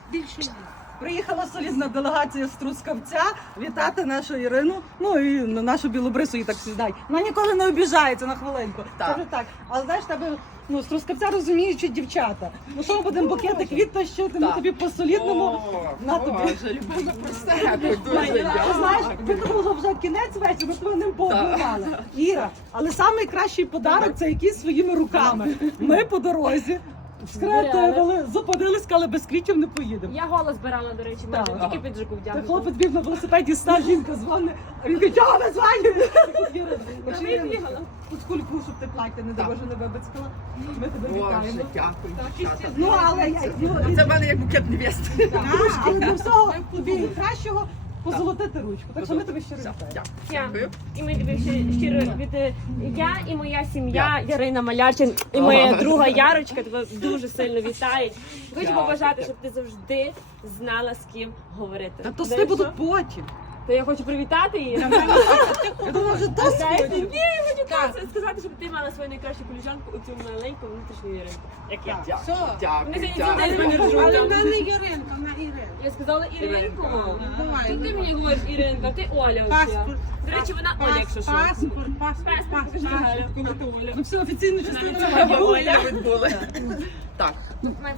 більше. Приїхала солідна делегація з Трускавця вітати нашу Ірину, ну і нашу білобрису, її так всі знають. Вона ніколи не обіжається на хвилинку. Кажу так. Але знаєш, тебе з Трускавця розуміючі дівчата. Ну що ми будемо букети квіт тащити, ми тобі по солідному. На тобі. Боже, любов просте, дуже Ти знаєш, ти думала вже кінець вечора, ми тебе ним пообіймали. Іра, але найкращий подарок це якісь своїми руками. Ми по дорозі скреативили, зупинились, сказали, без квітів не поїдемо. Я голос збирала, до речі, Так. майже тільки піджаку Та вдягнути. хлопець біг на велосипеді, став, жінка дзвонить, а він каже, чого не дзвонить? Та ми бігала. Тут кульку, щоб ти плаття не дуже не вибацькала. Ми тебе вітаємо. Боже, дякую, дівчата. Ну, але я... Це в мене як букет невести. Але для всього тобі кращого позолотити ручку. Так що ми тобі щиро вітаємо. Дякую. І ми тобі щиро від я і моя сім'я Ярина Малярчин і моя друга Ярочка тебе дуже сильно вітають. Хочу побажати, щоб ти завжди знала, з ким говорити. Та тости будуть потім. То я хочу привітати її. Я думала, вже тост Знаєте, потім. ні, я хочу просто сказати, щоб ти мала свою найкращу коліжанку у цю маленьку внутрішню Яринку, як я. Дякую, Ми дякую. сьогодні цілий день Але в дружимо. мене Яринка, на Ірин. Я сказала Іринку. Давай. То ти мені говориш Іринка, ти Оля. оця. Паспорт. До речі, вона Оля, якщо що. Паспорт. Покажи, Галя, коли ти Оля. Ну все, офіційно частину Вона це Оля. Відбули. Так.